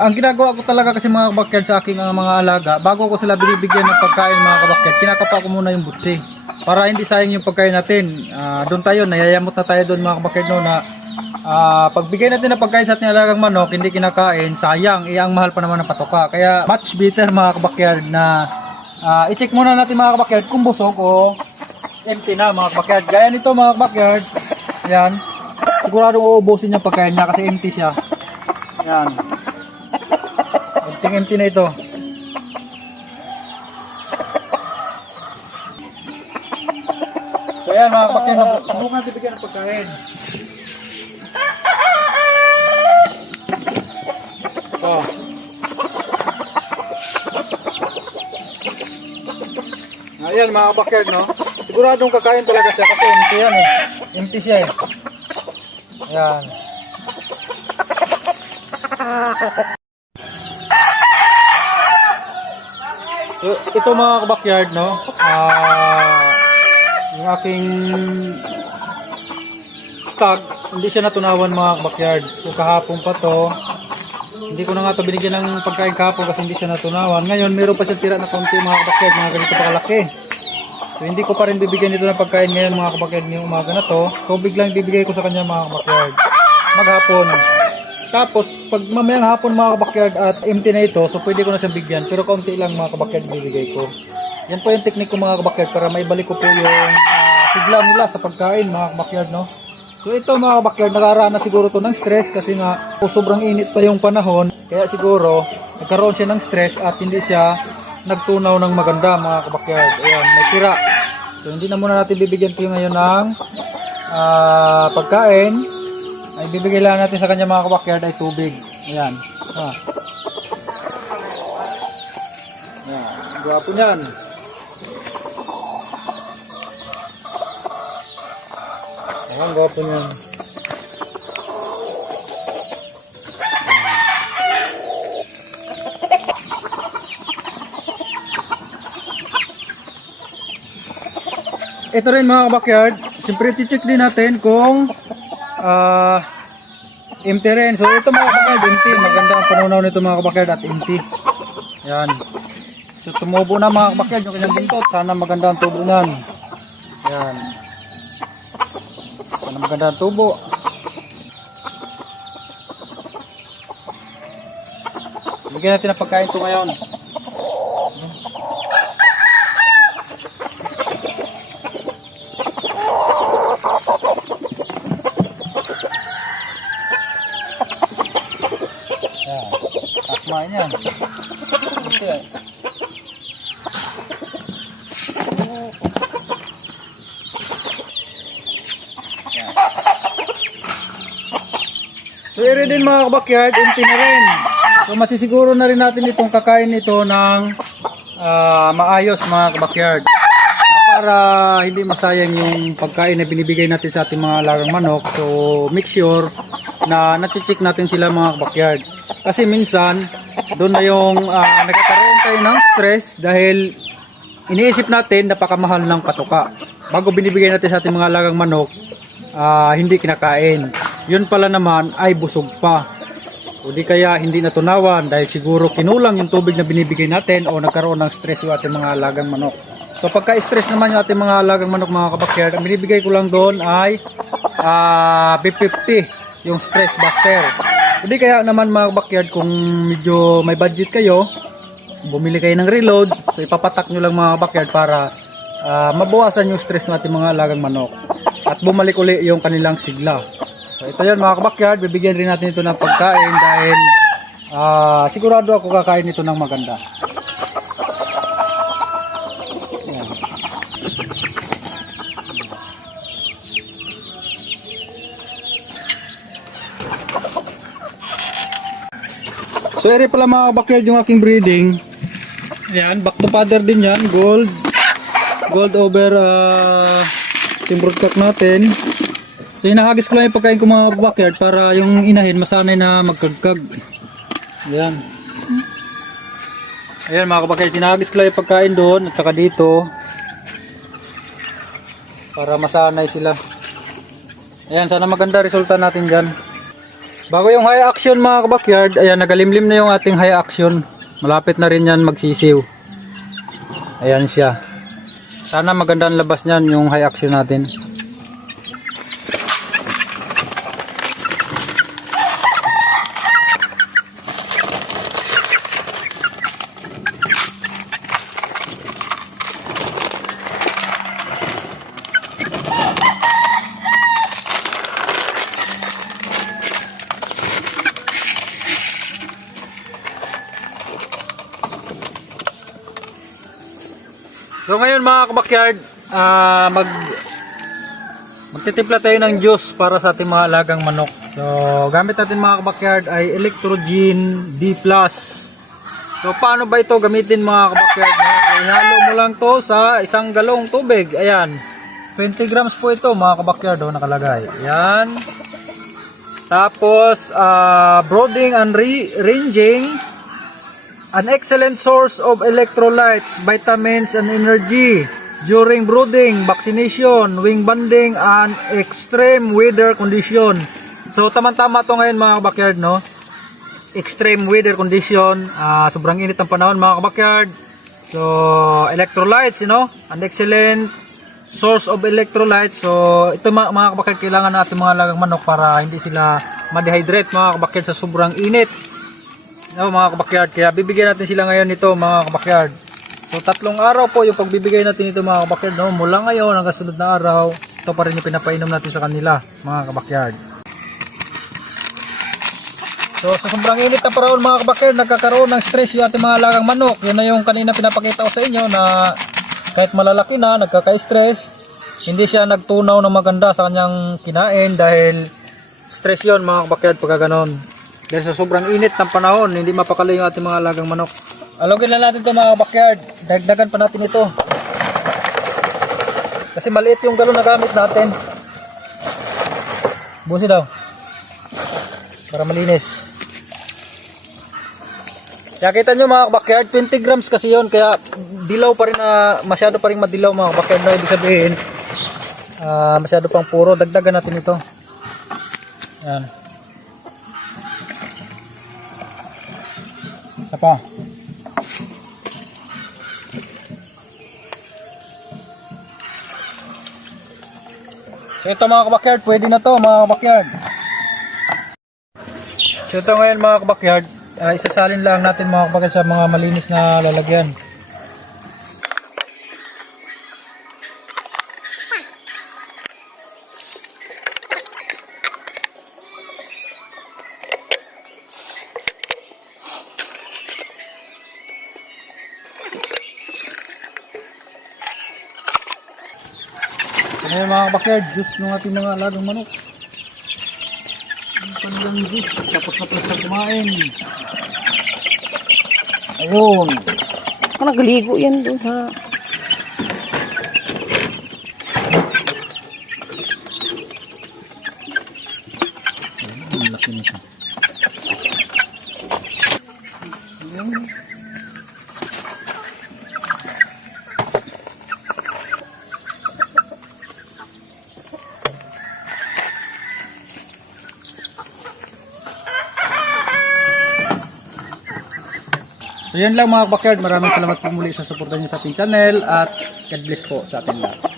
ang ginagawa ko talaga kasi mga kabakyard sa aking mga alaga, bago ko sila binibigyan ng pagkain mga kabakyard, kinakapa ko muna yung butsi. Para hindi sayang yung pagkain natin. Doon tayo, nayayamot na tayo doon mga kabakyard no, na pagbigay natin ng pagkain sa ating alagang manok, hindi kinakain, sayang. Ang mahal pa naman ng patoka. Kaya much better mga kabakyard na i-check muna natin mga kabakyard kung busog o empty na mga kabakyard. Gaya nito mga kabakyard, yan. Siguradong uubusin yung pagkain niya kasi empty siya. Yan. Empty na ito. So yan mga kabakyard, subukan natin bigyan ng pagkain. Oh. Ayan mga kabakyard no. Siguradong kakain talaga siya kasi empty yan eh. Empty siya eh. Ayan. So, ito mga kabakyard no. Yung aking stag, hindi siya natunawan mga kabakyard. So kahapon pa to. Hindi ko na nga ito binigyan ng pagkain kahapon kasi hindi siya natunawan. Ngayon, meron pa siyang tira na konti mga kabakyard, mga ganito pa kalaki. So, hindi ko pa rin bibigyan ito ng pagkain ngayon mga kabakyard ngayong umaga na to. Tubig lang bibigay ko sa kanya mga kabakyard. Maghapon. Tapos, pag mamayang hapon mga kabakyard at empty na ito, so pwede ko na siyang bigyan. Pero konti lang mga kabakyard bibigay ko. Yan po yung technique ko mga kabakyard para maibalik ko po yung sigla nila sa pagkain mga kabakyard no. So ito mga kabakyard, nakaranas siguro to ng stress kasi nga sobrang init pa yung panahon. Kaya siguro nagkaroon siya ng stress at hindi siya nagtunaw ng maganda mga kabakyard. Ayan, may tira. So hindi na muna natin bibigyan ko ngayon ng pagkain. Ay bibigyan lang natin sa kanya mga kabakyard ay tubig. Ayan. Ayan, gwapo niyan. Ayan, gwapo niyan. Ito rin mga kabakyard, siyempre i-check din natin kung empty rin. So ito mga kabakyard, empty. Maganda ang panunaw nito mga kabakyard at empty. Yan. So tumubo na mga kabakyard yung kanyang buntot. Sana maganda ang tubo nan. Yan. Sana maganda ang tubo. Bigyan natin ang pagkain ito ngayon. Asmain yan. Ito yan. So iri din mga kabakyard, empty na rin. So masisiguro na rin natin itong kakain ito ng maayos mga kabakyard. Para hindi masayang yung pagkain na binibigay natin sa ating mga alagang manok. So make sure na nati-check natin sila mga kabakyard. Kasi minsan, doon na yung nagkakaroon tayo ng stress dahil iniisip natin napakamahal ng patoka. Bago binibigay natin sa ating mga alagang manok, hindi kinakain. Yun pala naman ay busog pa. O di kaya hindi natunawan dahil siguro kinulang yung tubig na binibigay natin o nagkaroon ng stress yung ating mga alagang manok. So pagka-stress naman yung ating mga alagang manok mga kabakyard, ang binibigay ko lang doon ay B50, yung stress buster. Hindi kaya naman mga backyard kung medyo may budget kayo, bumili kayo ng reload, so ipapatak nyo lang mga backyard para mabawasan yung stress ng ating mga alagang manok at bumalik uli yung kanilang sigla. So ito yan mga kabakyard, bibigyan rin natin ito ng pagkain dahil sigurado ako kakain ito ng maganda. Yan. So ere pala mga kabakyard yung aking breeding. Ayan, back to father din yan, gold over broodcock natin. So hinahagis ko lang yung pagkain ko mga kabakyard para yung inahin masanay na magkagkag. Ayan. Ayan mga kabakyard, hinahagis ko lang yung pagkain doon at saka dito para masanay sila. Ayan, sana maganda resulta natin dyan. Bago yung high action mga kabakyard, ayan, nagalimlim na yung ating high action. Malapit na rin yan magsisiw. Ayan siya. Sana maganda ang labas niyan yung high action natin. So ngayon mga kabakyard, magtitimpla tayo ng juice para sa ating mga alagang manok. So gamit natin mga kabakyard ay Electrogen D+. So paano ba ito gamitin mga kabakyard? Ihalo mo lang to sa isang galong tubig. Ayan, 20 grams po ito mga kabakyard, nakalagay. Ayan. Tapos brooding and ranging, an excellent source of electrolytes, vitamins, and energy during brooding, vaccination, wing banding, and extreme weather condition. So, tama-tama to ngayon mga kabakyard, no? Extreme weather condition, sobrang init ang panahon mga kabakyard. So, electrolytes, an excellent source of electrolytes. So, ito mga kabakyard, kailangan natin mga alagang manok para hindi sila ma-dehydrate mga kabakyard sa sobrang init. Mga kabakyard, kaya bibigyan natin sila ngayon nito mga kabakyard. So 3 araw po yung pagbibigay natin ito mga kabakyard, mula ngayon hanggang sunod na araw. Ito pa rin yung pinapainom natin sa kanila mga kabakyard. So sa sobrang init na panahon mga kabakyard, nagkakaroon ng stress yung ating mga alagang manok. Yan na yung kanina pinapakita ko sa inyo na kahit malalaki na, nagkaka-stress, hindi siya nagtunaw na maganda sa kanyang kinain dahil stress yon mga kabakyard pagka ganon. Dahil sa sobrang init ng panahon, hindi mapakali yung ating mga alagang manok. Alugin na natin ito mga backyard. Dagdagan pa natin ito. Kasi maliit yung galon na gamit natin. Busi daw. Para malinis. Kaya kita nyo mga backyard, 20 grams kasi yon. Kaya dilaw pa rin masyado pa rin madilaw mga backyard. Na ibig sabihin, masyado pang puro. Dagdagan natin ito. Yan. Isa pa. So ito mga kabakyard, pwede na to mga kabakyard. So ito ngayon mga kabakyard, isasalin lang natin mga kabakyard sa mga malinis na lalagyan. Ayan mga kabakyard, juice ng ating mga alagang manok. Ang kanilang juice, tapos na pala siya kumain. Ayun. Nagligo yan doon ha. Ang laki nito. Ayun. So yan lang mga kabakyard, maraming salamat po muli sa suporta niyo sa ating channel at God bless po sa ating lahat.